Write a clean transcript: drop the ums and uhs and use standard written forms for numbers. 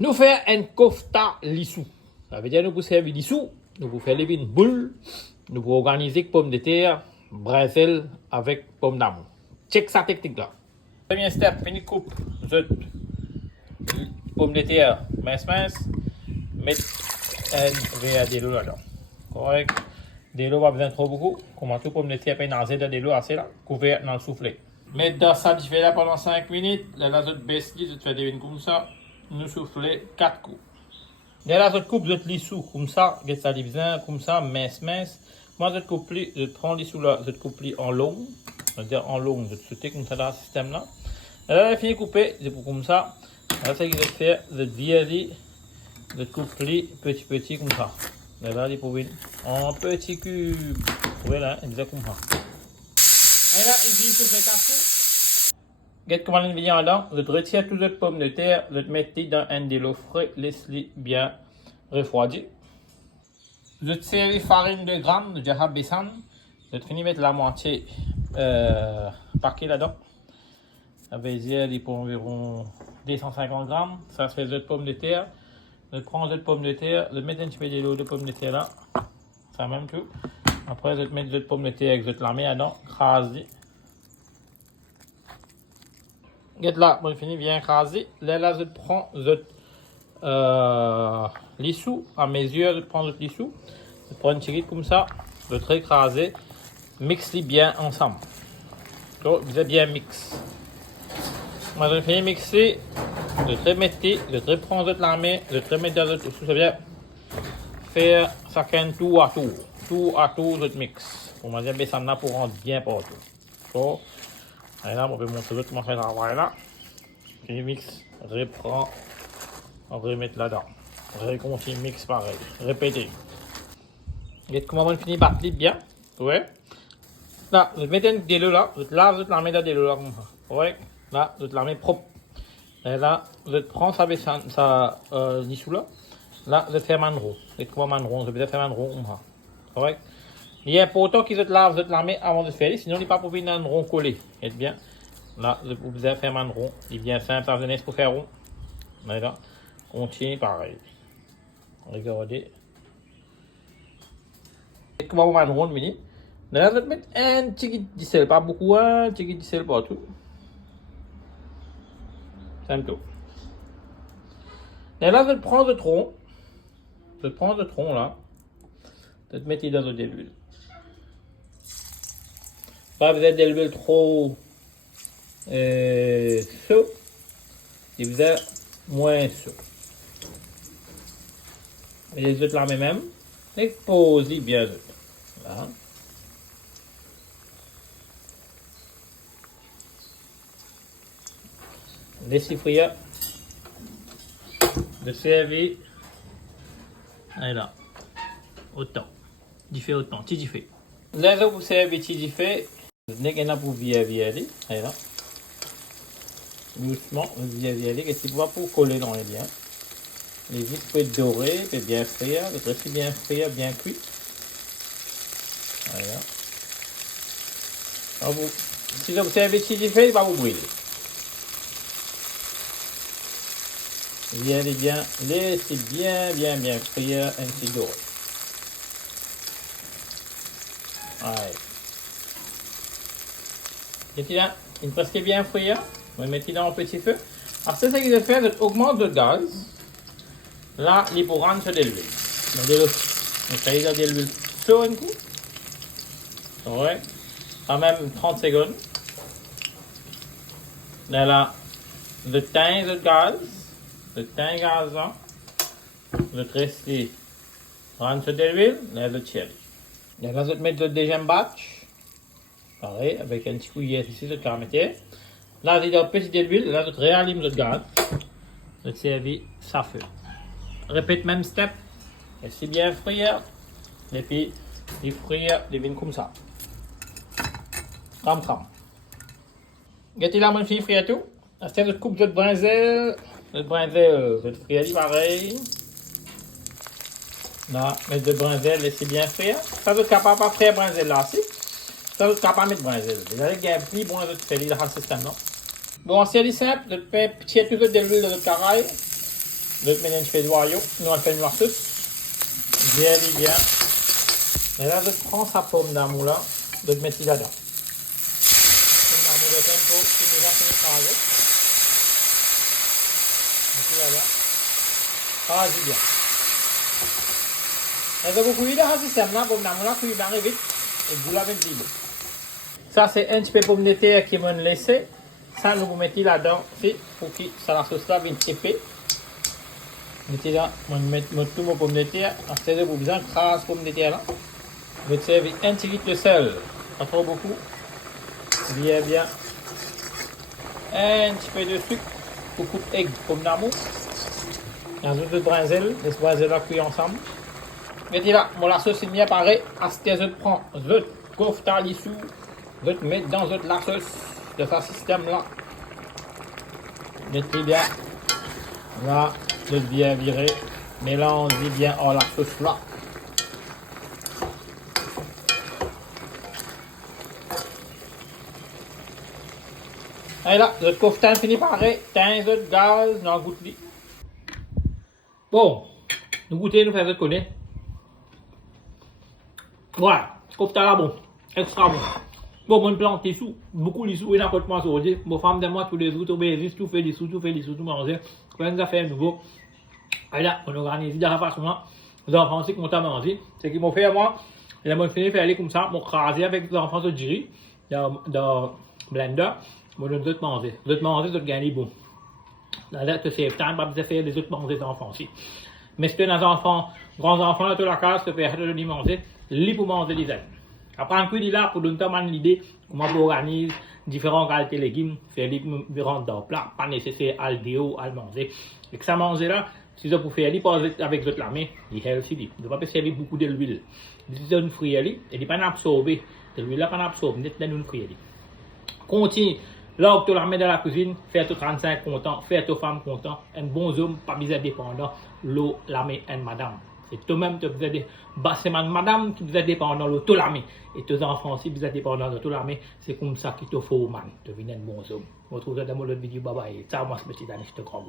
Nous faisons un kofta lissou. Ça veut dire nous pour servir lissou, nous pour faire les une boule, nous pour organiser pommes de terre, brésil avec pommes d'amour. Check sa technique là. Premier step, fini coupe, pommes de terre mince, mettre un verre de l'eau là-dedans. Correct. De l'eau pas besoin trop beaucoup. Comment tout pommes de terre peine dans de l'eau assez là, couvert dans le soufflet. Mettre dans ça, je fais là pendant 5 minutes. Là, la baisse, je fais des comme ça. Nous souffler 4 coups. Là, je coupe de lissou comme ça, je ça divise comme ça, mince. Moi, je prends lissou là, je coupe en long. C'est-à-dire en long, je saute comme ça dans le système là. Là, je finis de couper, c'est pour comme ça. Là, c'est ce que je fais, je virer, je coupe petit comme ça. Là, je peux en petit cube. Voilà, exactement. Et là, il dit que c'est 4 coups. Qu'est-ce qu'on va faire là? Je retire toutes les pommes de terre, je mets dans un de l'eau frais, laisse-les bien refroidir. Je tire les farines de grammes de jahab bessan, je finis mettre la moitié paquet là-dedans. Avec les pour environ 250 grammes, ça fait les pommes de terre. Je prends les pommes de terre, je mets un petit peu de l'eau de pommes de terre là, ça même tout. Après, je mets les pommes de terre, je la mets là-dedans, crase. Là, bon, fini bien écrasé. Là, je prends lissou à mesure. Je prends le lissou. Je prends une tirette comme ça. Je très écrasé. Mixe-les bien ensemble. Donc, vous êtes bien mix. Moi, je finis mixer. Je très mettre. Je très prendre la main. Je très mettre dans le tout. Ça vient faire ça tour à tour. Tour à tour, je mixe. On va dire ça pour rendre bien partout. Donc, et là, on peut montrer comment faire le travail là. Puis mix, reprend, on va remettre là-dedans. Recontinue, mix pareil. Répétez. Et comment on finit battre bien. Ouais. Là, je mets une délo là. Je lave, je la mets dans délo là comme ça. Ouais. Là, je la mets propre. Et là, je prends ça lissou là. Là, je fais un rond. Et comment un rond, je vais faire un rond comme ça. Ouais. Il y a un poteau qui se lave, je la mets avant de faire, sinon il n'est pas pour venir un rond collé. Et bien, là, vous devez faire un rond. Il est bien simple, ça venait pour faire rond. Là, continue pareil. Regardez. Et comment vous un rond de mini. Là, je vais mettre un petit de sel, pas beaucoup, un petit de sel partout. C'est tout. Et là, je prends le tronc. Je prends le tronc là. Je vais mettre dans le début. Pas besoin de l'huile trop chaud, et vous êtes moins chaud. Et les autres la même, et posez bien autres. Là. Laissez frire. De servir. Et là. Autant. Diffé autant. Petit diffé. Là, vous servez petit diffé. Vous n'avez pas pour virer. Et là. Doucement, virer. Qu'est-ce qu'il faut pour coller dans les liens. Les vis peuvent être dorées, peuvent bien frire. Le reste bien frire, bien cuit. Voilà. Alors, si vous servez petit diffé, il va vous brûler. Laissez bien frire un petit doré. Ouais. Et là, il presque bien frire. Vous mettez dans un petit feu. Alors, c'est ça que je fais, j'augmente le gaz. Là, il faut rendre sur de l'huile. On fait de l'huile sur un coup. Ouais. Quand même 30 secondes. Là, je teins le gaz. Je teins le gaz là. Je reste rendre sur de l'huile. Là, je tire. Là, je mets le deuxième batch. Pareil, avec un petit cuillère ici, je le mettre. Là, j'ai un petit d'huile. Là, je réallume le gaz. Je servis ça feu. Répète même step. Laissez bien frire. Et puis, il frire les vignes comme ça. Cram. Gâtez là, mon fille, frire tout. Après, je coupe le brinzel. Le brinzel, je frire pareil. Là, mettre le brinzel, laissez bien frire. Ça, vous êtes capable de frire le brinzel là, si. Ça, vous êtes capable de mettre le brinzel. Vous avez un petit bon, vous faire dans le système, non? Bon, c'est simple. Je fais petit tout de l'huile de caraï. D'autres mélange fait noyau, nous on fait une sauce. Bien, bien. Et là, je prends sa pomme d'amour là, je te mets là-dedans. Pomme d'amour de tempo, qui nous a fini par avec. Là-dedans. Ah, c'est bien. Et donc, vous voyez dans ce système là, pomme d'amour là, vous arrivez vite, et vous l'avez dit. Ça, c'est un petit peu de pomme de terre qui m'a laissé. Ça, nous vous mettez là-dedans, pour que ça, la sauce là vienne épais. Mettez là, je vais mettre tout mon pomme de terre. Après, vous besoin de crasse pomme de terre là. Je vais servir 1 petit litre de sel. Pas trop beaucoup. Bien, bien. Un petit peu de sucre pour couper egg pomme d'amour. Un peu de brinzel. Les brinzel là cuits ensemble. Mettez là, mon la sauce est bien pareil. À ce que je prends, je couvre ta lissou. Je te mets dans la sauce de ce système là. Mettez bien. Là, je bien virer. Mélangez bien en la sauce là. Et là, notre coffre fini pareil. 15 de gaz dans le goût de. Bon, nous goûter, nous faisons connaître. Voilà, coffre là bon, extra bon. Bon, mon plante les sous, beaucoup les sous, et n'importe quoi sur aujourd'hui. Mon femme de moi tous les jours, tout fait tout fait des sous, tout manger. Plein d'affaires nouveau. Et là, on organise de la façon là. Les enfants aussi content de manger. C'est qu'ils m'ont fait à moi. Ils m'ont fini faire aller comme ça, m'ont crasé avec les enfants de Jerry dans Blender. Moi, je donne manger. Les autres manger, les autres gagner bon. Là, tu sais, temps, pas besoin de faire les autres manger des enfants aussi. Mais si tu as des enfants, grands enfants, là, tu as la case, tu peux faire de manger, les pour manger les ailes. Après, un coup, il est là pour donner l'idée comment on organise différentes qualités de légumes, faire les rendre dans le plat, pas nécessaire à le déo, à le manger. Et que ça manger là, si vous pouvez faire les poser avec votre la main, il est healthy. Vous ne pouvez pas servir beaucoup de l'huile. Vous avez une frire, et il n'est pas absorbé. L'huile là, pas absorbé, vous avez une frire. Continue. Là où tu la mets dans la cuisine, fais ton 35 content, fais ton femme content, un bon homme, pas besoin dépendant, l'eau, la main, et madame. C'est toi-même qui vous êtes c'est madame qui vous êtes dépendant, l'eau, tout la main. Et tes enfants aussi, vous êtes dépendants de tout la main. C'est comme ça qu'il te faut, man. Tu deviens un bon homme. On se retrouve dans mon autre vidéo. Bye bye. Ciao, moi, c'est petit Daniel, je te crois.